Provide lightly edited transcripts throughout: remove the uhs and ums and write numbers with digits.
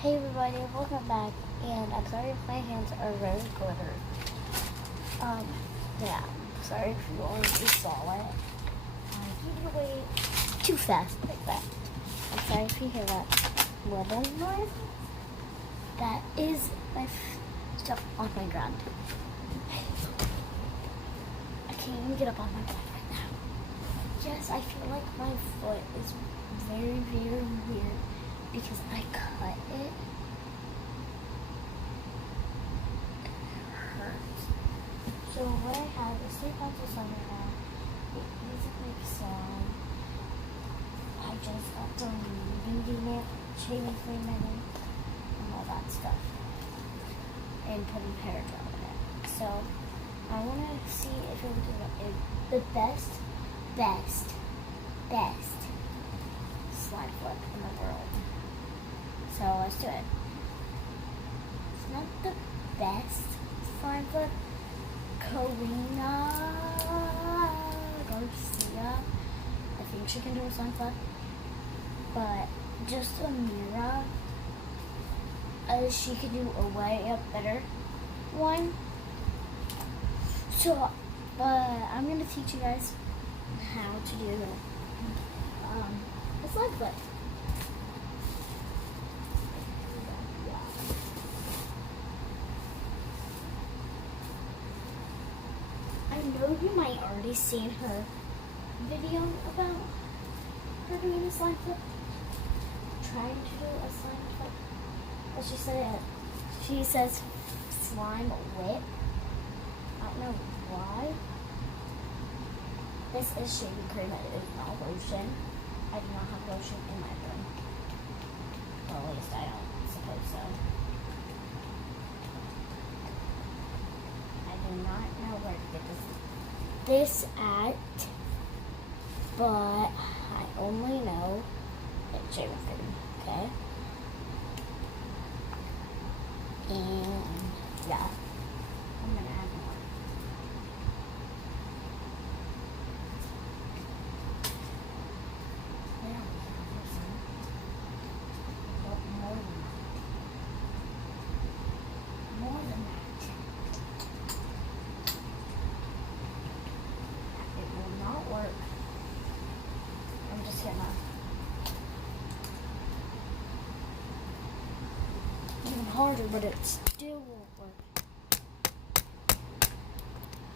Hey everybody, welcome back, and I'm sorry if my hands are very glittery. Yeah, sorry if you already saw it. I gave it away too fast like that. I'm sorry if you hear that little noise. That is my stuff on my ground. I can't even get up on my back right now. Yes, I feel like my foot is very, very weird because I cut it. It hurts. So what I have is 3 pounds of slime right now. It doesn't make sound. I just got done beating it, shaving 3 minutes, and all that stuff. And putting hair gel in it. So I want to see if it would do the best slime flip in the world. So let's do it. It's not the best slime flip. Karina Garcia, I think she can do a slime flip. But just Amira, she could do a way up better one. So, I'm going to teach you guys how to do a slime flip. I know you might already seen her video about her doing a slime flip. Trying to do a slime flip. But she says slime whip. I don't know why. This is shaving cream. It is not lotion. I do not have lotion in my room. Well, at least I don't suppose so. I do not know where to get this at, but I only know it's shaving cream. Okay. And yeah, I'm gonna add more. There we go. But more than that. More than that. It will not work. I'm just gonna. Even harder, but it still won't work.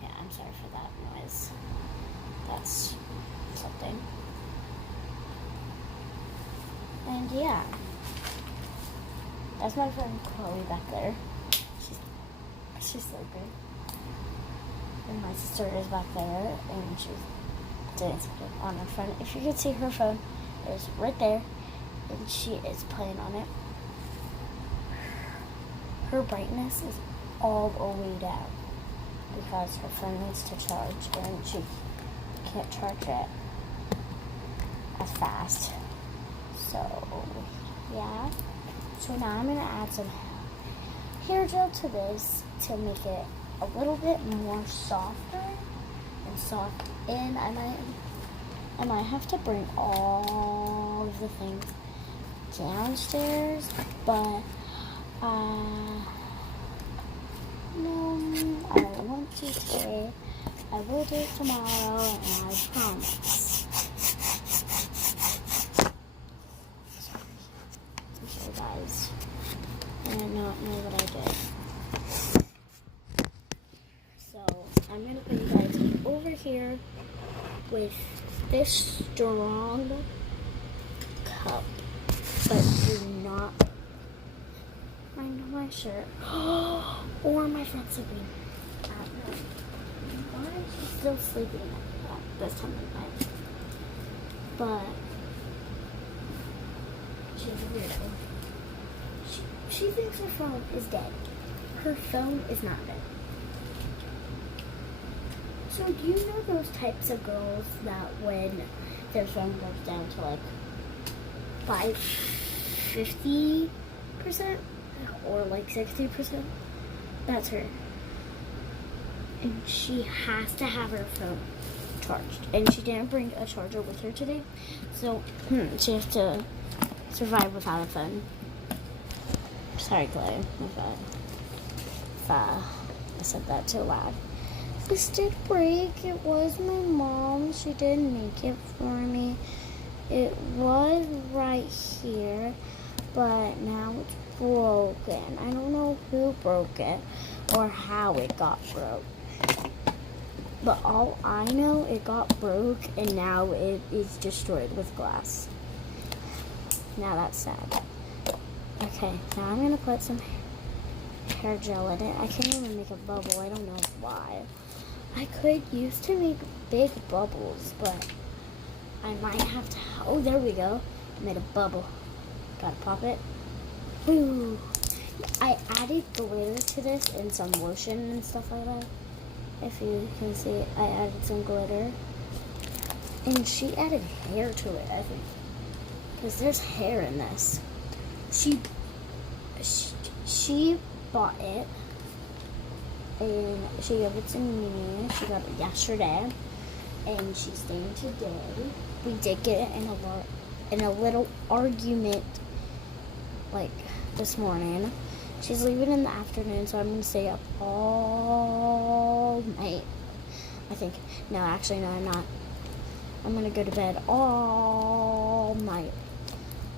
Yeah, I'm sorry for that noise. That's something. And yeah, that's my friend Chloe back there. She's so good. And my sister is back there, and she's doing something on her phone. If you can see her phone, it's right there, and she is playing on it. Her brightness is all the way down because her phone needs to charge and she can't charge it as fast. So, yeah. So now I'm going to add some hair gel to this to make it a little bit more softer and soft. And I might have to bring all of the things downstairs, but no, I want to today. I will do it tomorrow, and I promise. Sorry, guys. I did not know what I did. So, I'm going to put you guys over here with this strong cup, but do not my shirt or my friend sleeping at night. Why is she still sleeping at this time of night? But she's a weirdo. She thinks her phone is dead. Her phone is not dead. So do you know those types of girls that when their phone goes down to like 50% or like 60%? That's her. And she has to have her phone charged. And she didn't bring a charger with her today. So she has to survive without a phone. Sorry, Clay. If I said that too loud. This did break. It was my mom. She did make it for me. It was right here, but now it's broken. I don't know who broke it or how it got broke. But all I know, it got broke and now it is destroyed with glass. Now that's sad. Okay, now I'm going to put some hair gel in it. I can't even make a bubble. I don't know why. I could used to make big bubbles, but I might have to. Oh, there we go. I made a bubble. Gotta pop it. Woo! I added glitter to this and some lotion and stuff like that. If you can see, I added some glitter. And she added hair to it, I think. Because there's hair in this. She bought it. And she gave it to me. She got it yesterday. And she's staying today. We did get in a little argument, like, this morning. She's leaving in the afternoon, so I'm going to stay up all night, I think. No, actually, no, I'm not. I'm going to go to bed all night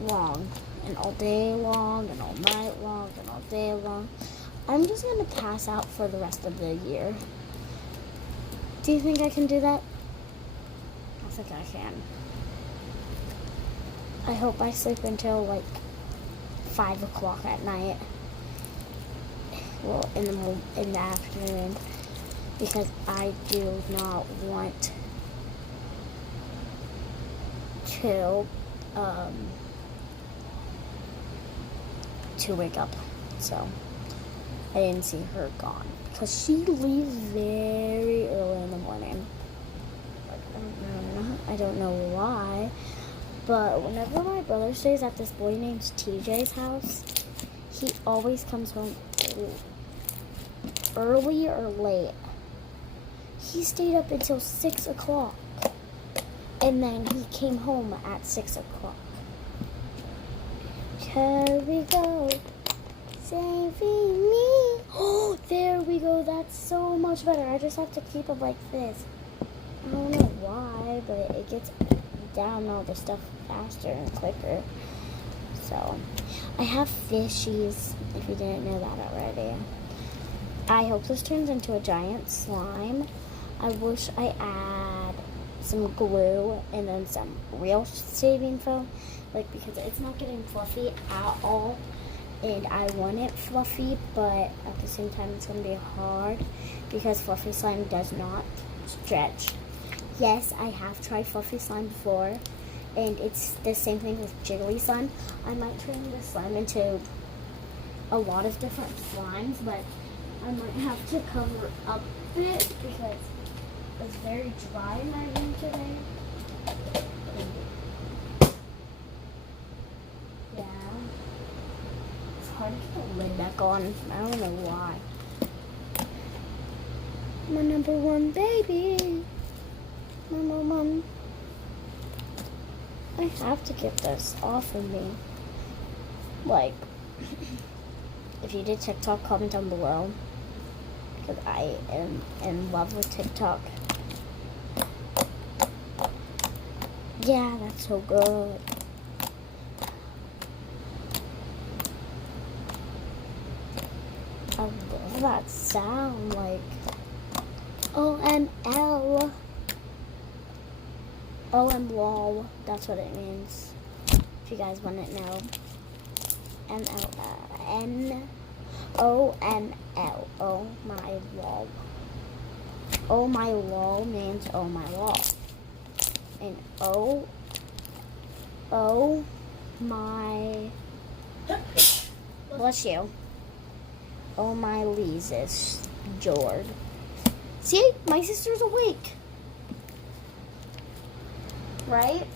long, and all day long, and all night long, and all day long. I'm just going to pass out for the rest of the year. Do you think I can do that? I think I can. I hope I sleep until, like, 5 o'clock at night. Well, in the afternoon, because I do not want to wake up. So I didn't see her gone because she leaves very early in the morning. I don't know why, but whenever my brother stays at this boy named TJ's house, he always comes home early or late. He stayed up until 6 o'clock, and then he came home at 6 o'clock. Here we go, saving me. Oh, there we go. That's so much better. I just have to keep it like this. I don't know why, but it gets down all the stuff faster and quicker. So, I have fishies, if you didn't know that already. I hope this turns into a giant slime. I wish I add some glue and then some real shaving foam, like, because it's not getting fluffy at all. And I want it fluffy, but at the same time it's going to be hard because fluffy slime does not stretch. Yes, I have tried fluffy slime before, and it's the same thing with jiggly slime. I might turn this slime into a lot of different slimes, but I might have to cover up it because it's very dry in my room today. Yeah. It's hard to get the lid back on. I don't know why. My number one baby. My mom. I have to get this off of me. Like, if you did TikTok, comment down below. Because I am in love with TikTok. Yeah, that's so good. I love that sound, like OML. OM that's what it means. If you guys want to know. NOML. Oh my lol. Oh my lol means oh my lol. And oh my, bless you. Oh my Leesus, George. See, my sister's awake. Right?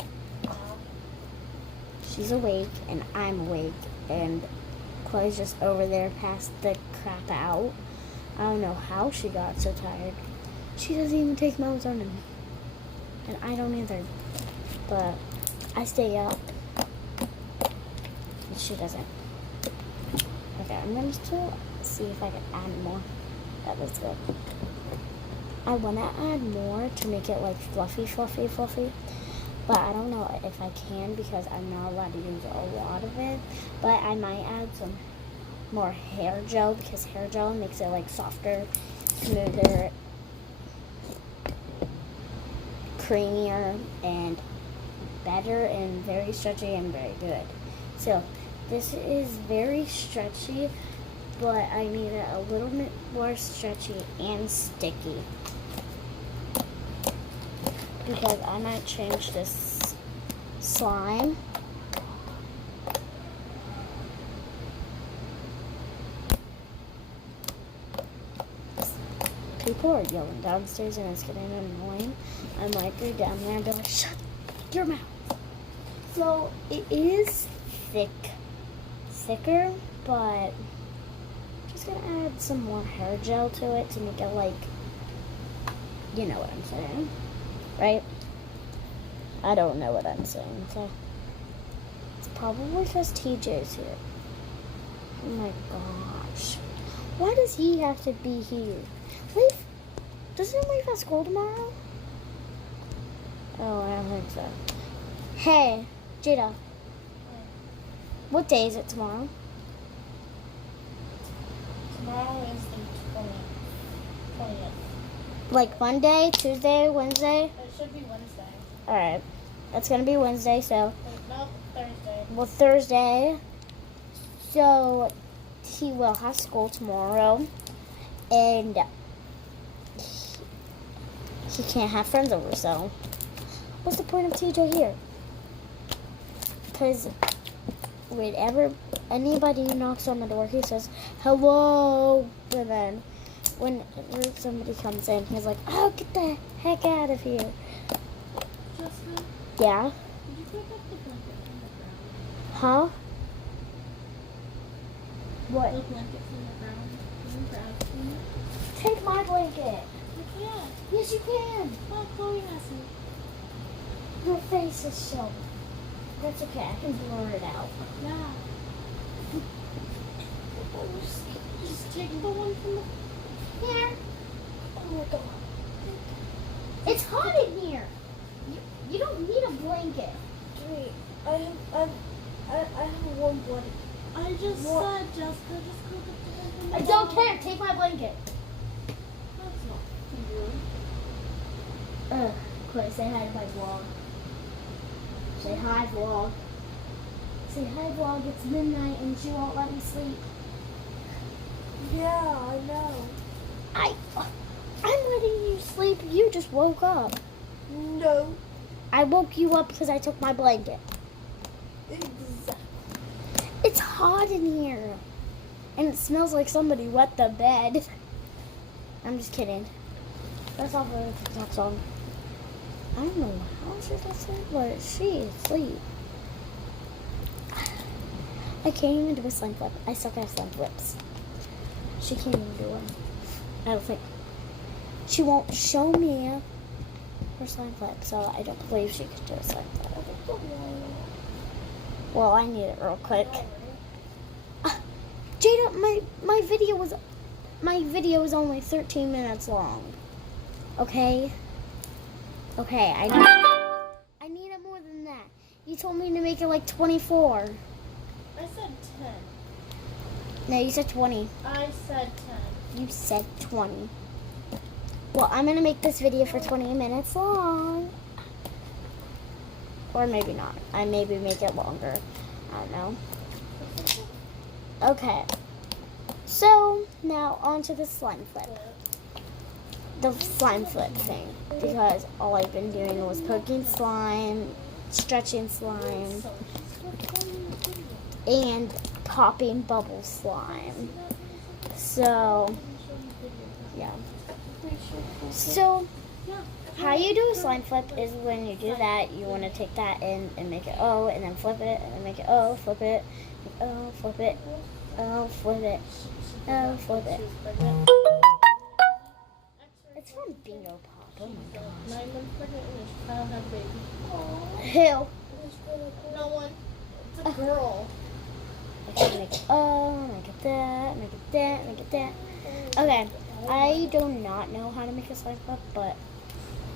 She's awake and I'm awake, and Chloe's just over there passed the crap out. I don't know how she got so tired. She doesn't even take melatonin. And I don't either. But I stay up. And she doesn't. Okay, I'm going to see if I can add more. That looks good. I want to add more to make it like fluffy. But I don't know if I can because I'm not allowed to use a lot of it. But I might add some more hair gel because hair gel makes it like softer, smoother, creamier, and better, and very stretchy and very good. So this is very stretchy, but I need it a little bit more stretchy and sticky because I might change this slime. People are yelling downstairs and it's getting annoying. I might go down there and be like, shut your mouth. So it is thicker, but I'm just gonna add some more hair gel to it to make it like, you know what I'm saying, right? I don't know what I'm saying, okay? It's probably because TJ's here. Oh my gosh. Why does he have to be here? Leaf? Doesn't Leaf at school tomorrow? Oh, I don't think so. Hey, Jada. What day is it tomorrow? Tomorrow is the 20th. Like Monday, Tuesday, Wednesday? It should be Wednesday. Alright. That's going to be Wednesday, so. No, Thursday. Well, Thursday. So, he will have school tomorrow. And he can't have friends over, so. What's the point of TJ here? Because whenever anybody knocks on the door, he says, hello. And then when somebody comes in, he's like, oh, get the heck out of here. Jessica, Yeah? did you pick up the blanket from the ground? Huh? What? The blanket from the ground. Can you grab it for me? Take my blanket. I can't. Yes, you can. Oh, Chloe has it. Your face is showing. That's okay. I can blur it out. Yeah. Just take the one from the... Here. Oh my god. It's hot in here. You don't need a blanket. Wait, I have a warm blanket. I just said, Jessica, just go get the one from the I don't care. Take my blanket. That's not cute. Clay, say hi to my vlog. Say hi, vlog. Say hi, vlog. It's midnight and she won't let me sleep. Yeah, I know. I'm letting you sleep. You just woke up. No. I woke you up because I took my blanket. Exactly. It's hot in here. And it smells like somebody wet the bed. I'm just kidding. That's off of a TikTok song. I don't know how she's asleep, but she is asleep. I can't even do a slime flip. I suck at slime flips. She can't even do one. I don't think. She won't show me her slime flip, so I don't believe she could do a slime flip. Well, I need it real quick. Jada, my video was only 13 minutes long. Okay? Okay, I need it more than that. You told me to make it like 24. I said 10. No, you said 20. I said 10. You said 20. Well, I'm gonna make this video for 20 minutes long. Or maybe not. I maybe make it longer. I don't know. Okay. So, now on to the slime flip. The slime flip thing. Because all I've been doing was poking slime, stretching slime, and popping bubble slime. So, yeah. So, how you do a slime flip is when you do that, you want to take that in and make it O, and then flip it, and then make it O, flip it, O, flip it, O, flip it, O, flip it. It's from Bingo Pop. Oh my gosh. 9 months pregnant and I don't have a baby. Who? No one. It's a girl. I can make it O, make it that, make it that, make it that. Okay, I do not know how to make a slime flip, but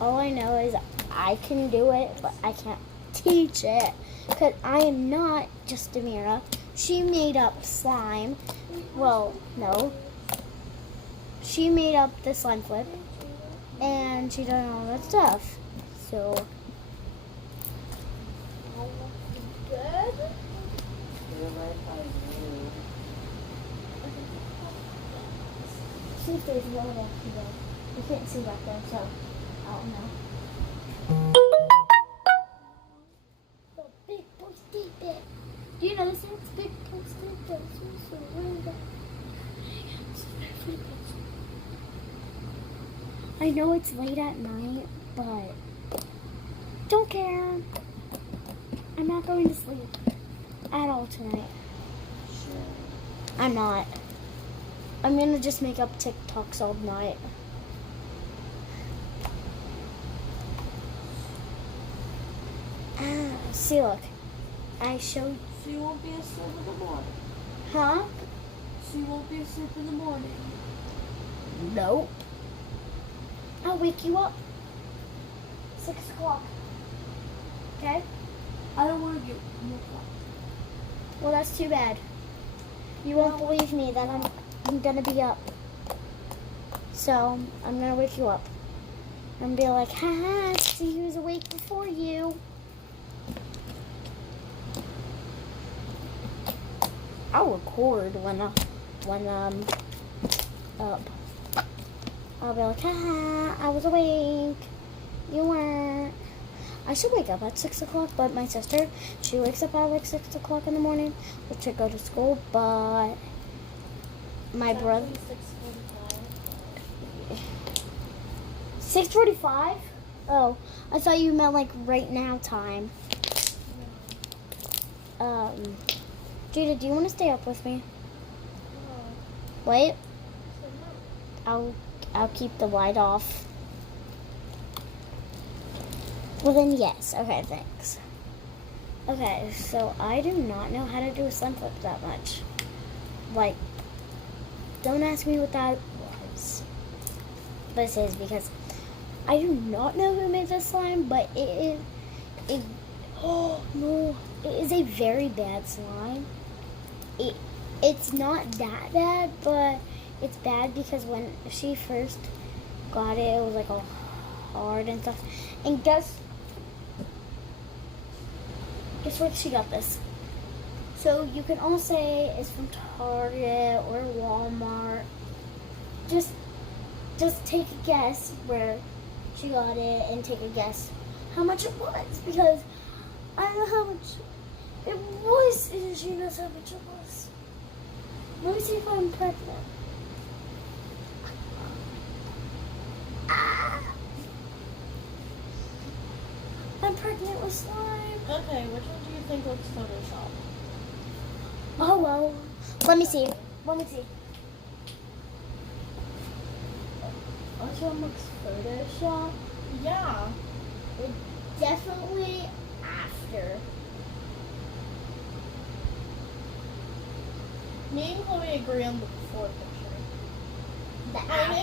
all I know is I can do it, but I can't teach it because I am not just Amira. She made up slime. Well, no. She made up the slime flip, and she done all that stuff. So, see if there's one back there. You can't see back there, so I don't know. The big posty bit. Do you know this thing? Big posty bit. So where I know it's late at night, but don't care. I'm not going to sleep at all tonight. Sure. I'm not. I'm gonna just make up TikToks all night. See, look. I showed. So you won't be asleep in the morning. Huh? So you won't be asleep in the morning. Nope. I'll wake you up. 6 o'clock. Okay? I don't want to get woke up. Well, that's too bad. You won't believe me that I'm gonna be up. So I'm gonna wake you up. And be like, haha, see who's awake before you. I'll record when up. I'll be like, haha, I was awake. You weren't. I should wake up at 6 o'clock, but my sister, she wakes up at like 6 o'clock in the morning to go to school, but my brother. 6:45? Oh, I thought you meant like right now time. Jada, do you want to stay up with me? Wait. I'll keep the light off. Well then, yes. Okay, thanks. Okay, so I do not know how to do a slime flip that much. Like, don't ask me what that was. This is because I do not know who made this slime, but oh no, it is a very bad slime. It's not that bad, but it's bad because when she first got it, it was like all hard and stuff. And guess where she got this? So you can all say it's from Target or Walmart. Just take a guess where she got it and take a guess how much it was, because I know how much it was and she knows how much it was. Let me see if I'm pregnant. I'm pregnant with slime. Okay, which one do you think looks Photoshop? Oh well. Let me see. Which one looks Photoshop? Yeah. Definitely after. Me and Chloe agree on the before picture.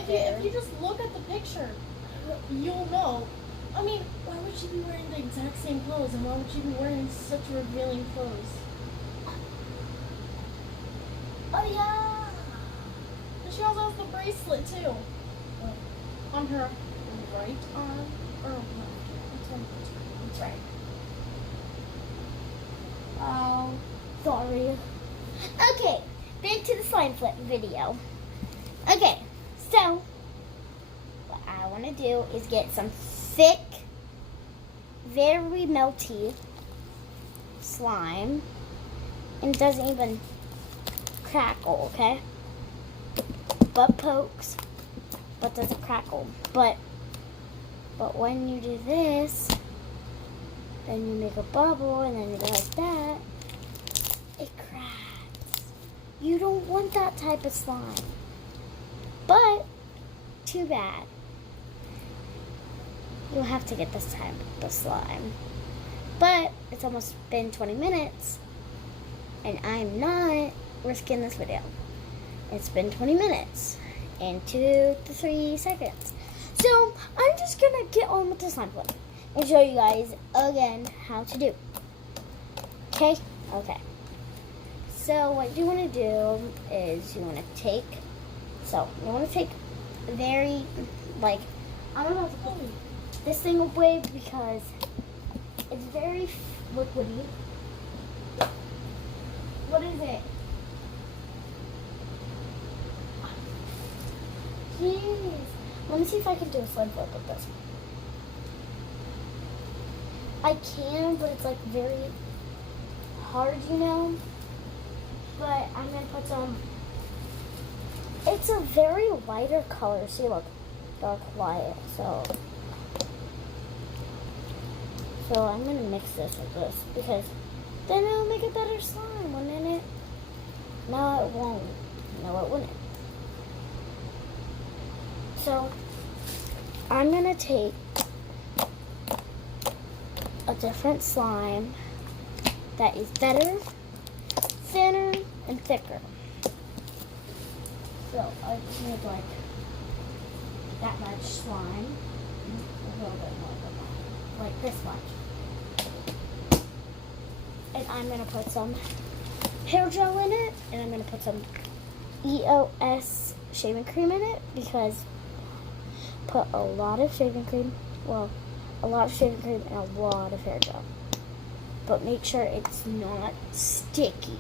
If you just look at the picture, you'll know. I mean, why would she be wearing the exact same clothes, and why would she be wearing such revealing clothes? Oh yeah. And she also has the bracelet too. On her right arm or left? That's right. Oh, sorry. Okay, back to the slime flip video. Okay, so what I want to do is get some thick, very melty slime, and it doesn't even crackle, okay? But pokes, but doesn't crackle. But when you do this, then you make a bubble, and then you go like that, it cracks. You don't want that type of slime. But, too bad. You'll have to get this type of slime. But, it's almost been 20 minutes, and I'm not risking this video. It's been 20 minutes and 2 to 3 seconds. So I'm just gonna get on with the slime flip and show you guys again how to do. Okay? Okay. So what you want to do is you want to take very, like, I don't know if this thing away because it's very liquidy. What is it? Jeez. Let me see if I can do a slime flip with this. I can, but it's like very hard, you know? But I'm going to put some... It's a very lighter color. See, look. Dark light. So I'm going to mix this with this because then it'll make a better slime, wouldn't it? No, it won't. No, it wouldn't. So I'm going to take a different slime that is better, thinner, and thicker. So I just need like that much slime, a little bit more than that, like this much. And I'm going to put some hair gel in it, and I'm going to put some EOS shaving cream in it because put a lot of shaving cream, a lot of shaving cream and a lot of hair gel. But make sure it's not sticky.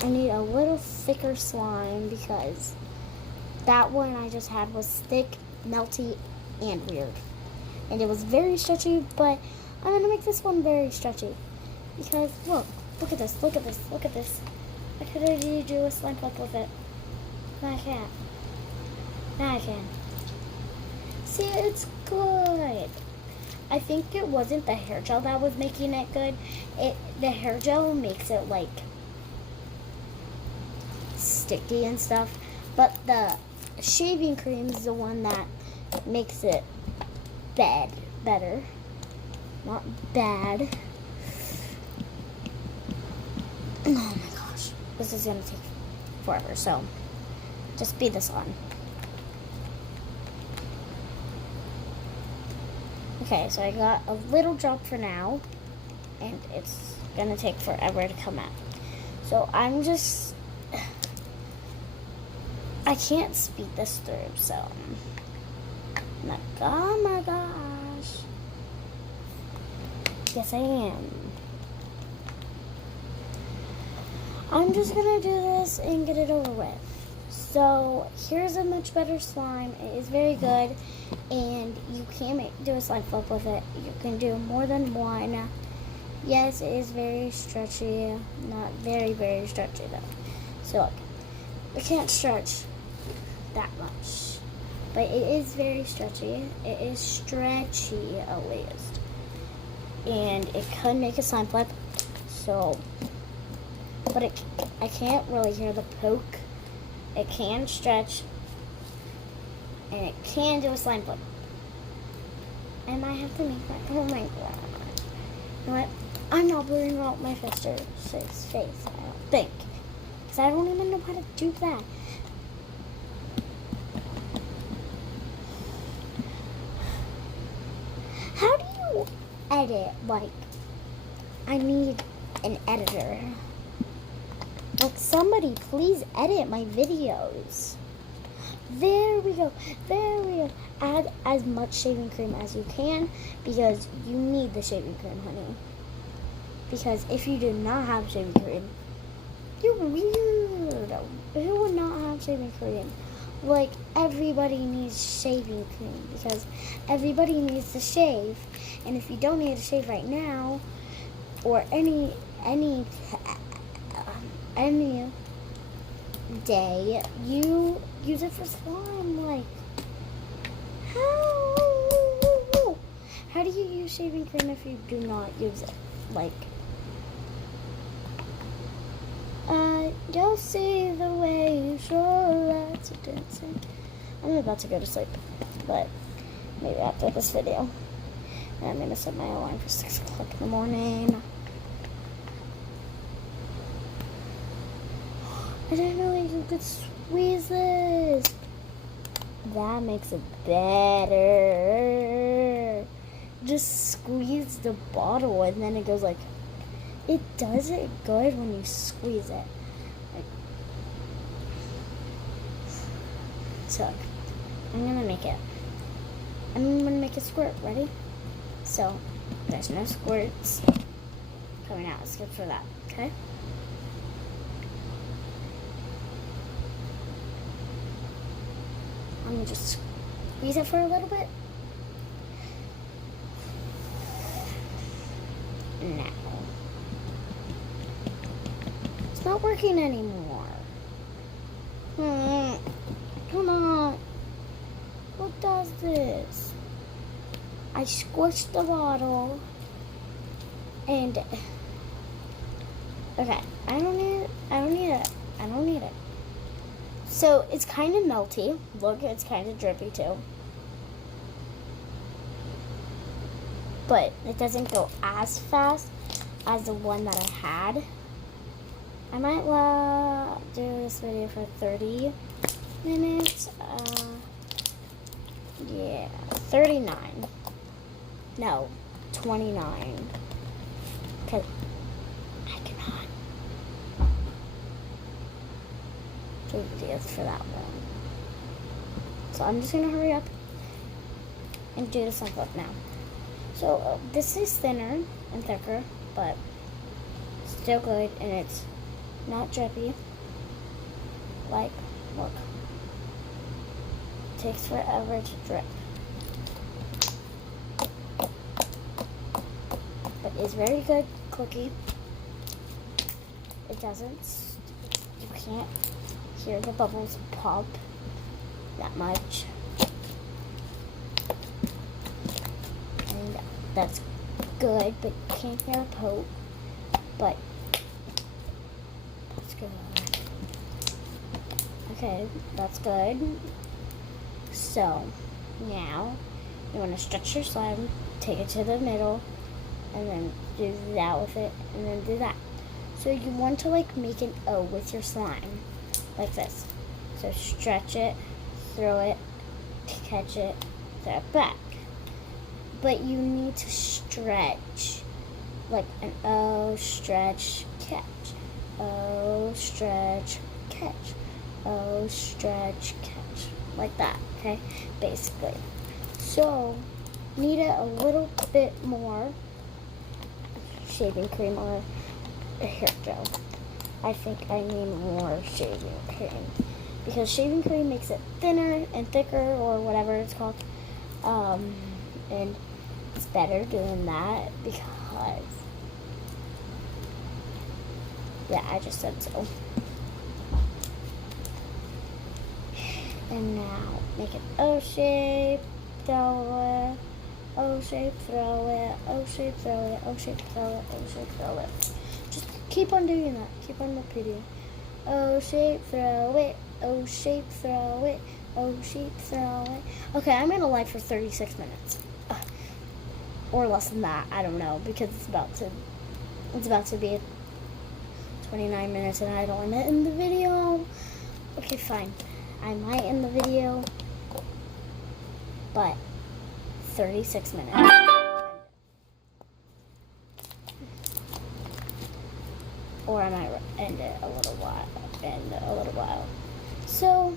I need a little thicker slime because that one I just had was thick, melty, and weird. And it was very stretchy, but I'm going to make this one very stretchy. Because, look at this, look at this, look at this. I could already do a slime flip with it. No, I can't. Now I can. See, it's good. I think it wasn't the hair gel that was making it good. The hair gel makes it like sticky and stuff, but the shaving cream is the one that makes it better, not bad. Oh my gosh, this is gonna take forever. So just speed this on. Okay, so I got a little drop for now, and it's gonna take forever to come out. So I can't speed this through, so I'm like, oh my gosh. Yes, I am. I'm just gonna do this and get it over with. So here's a much better slime. It is very good, and you can do a slime flip with it. You can do more than one. Yes, it is very stretchy. Not very, very stretchy though. So look, I can't stretch that much, but it is very stretchy. It is stretchy at least, and it could make a slime flip. So, but I can't really hear the poke. It can stretch, and it can do a slime flip. And I have to make my, oh my god. You know what? I'm not blurring out my sister's face, I don't think. Because I don't even know how to do that. How do you edit? Like, I need an editor. Like, somebody please edit my videos. There we go. There we go. Add as much shaving cream as you can because you need the shaving cream, honey. Because if you do not have shaving cream, you're weird. Who would not have shaving cream? Like, everybody needs shaving cream because everybody needs to shave. And if you don't need to shave right now, or any day, you use it for slime. Like, how do you use shaving cream if you do not use it? Like, you'll see the way you show lots of dancing. I'm about to go to sleep, but maybe after this video. And I'm gonna set my alarm for 6 o'clock in the morning. I didn't know you could squeeze this. That makes it better. Just squeeze the bottle and then it goes like, it does it good when you squeeze it. So, I'm gonna make it squirt. Ready? So, there's no squirts coming out. It's good for that, okay? I'm gonna just squeeze it for a little bit. Now, it's not working anymore. Come on. What does this? I squished the bottle and okay, I don't need it. So it's kind of melty. Look, it's kind of drippy too. But it doesn't go as fast as the one that I had. I might do this video for 30 minutes. Yeah, 39. No, 29. Because I cannot do videos for that long. So I'm just going to hurry up and do this on flip now. So this is thinner and thicker, but still good, and it's not drippy. Like, look. It takes forever to drip. But it's very good, clicky. It doesn't, you can't hear the bubbles pop that much. And that's good, but you can't hear a poke. But that's good. Okay, that's good. So now you want to stretch your slime, take it to the middle, and then do that with it, and then do that. So you want to like make an O with your slime, like this. So stretch it, throw it, catch it, throw it back. But you need to stretch, like an O, stretch, catch. O, stretch, catch. O, stretch, catch. Like that, okay? Basically. So, need it a little bit more shaving cream or a hair gel. I think I need more shaving cream. Because shaving cream makes it thinner and thicker or whatever it's called. And it's better doing that because, yeah, I just said so. And now make it O shape, throw it, O shape, throw it, O shape, throw it, O shape, throw it, O shape, throw it. Just keep on doing that. Keep on repeating. O shape, throw it, O shape, throw it, O shape, throw it. Okay, I'm gonna live for 36 minutes. Or less than that, I don't know, because it's about to be 29 minutes and I don't want to end the video. Okay, fine. I might end the video, but 36 minutes. Or I might end it a little while. So,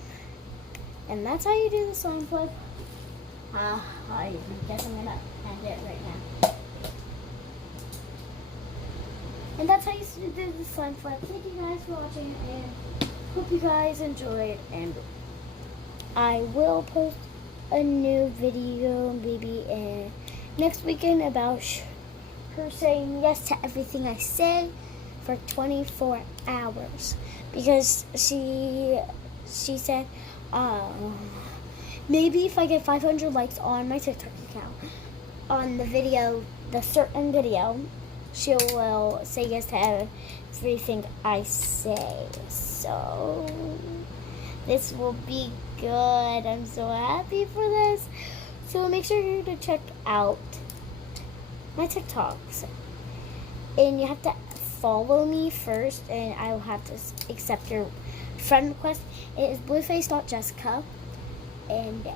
and that's how you do the slime flip. I guess I'm gonna end it right now. And that's how you do the slime flip. Thank you guys for watching, and hope you guys enjoyed. And I will post a new video maybe next weekend about her saying yes to everything I say for 24 hours. Because she said, maybe if I get 500 likes on my TikTok account, on the video, the certain video, she will say yes to everything I say. So, this will be good. I'm so happy for this. So, make sure to check out my TikToks. And you have to follow me first, and I will have to accept your friend request. It is blueface.jessica, and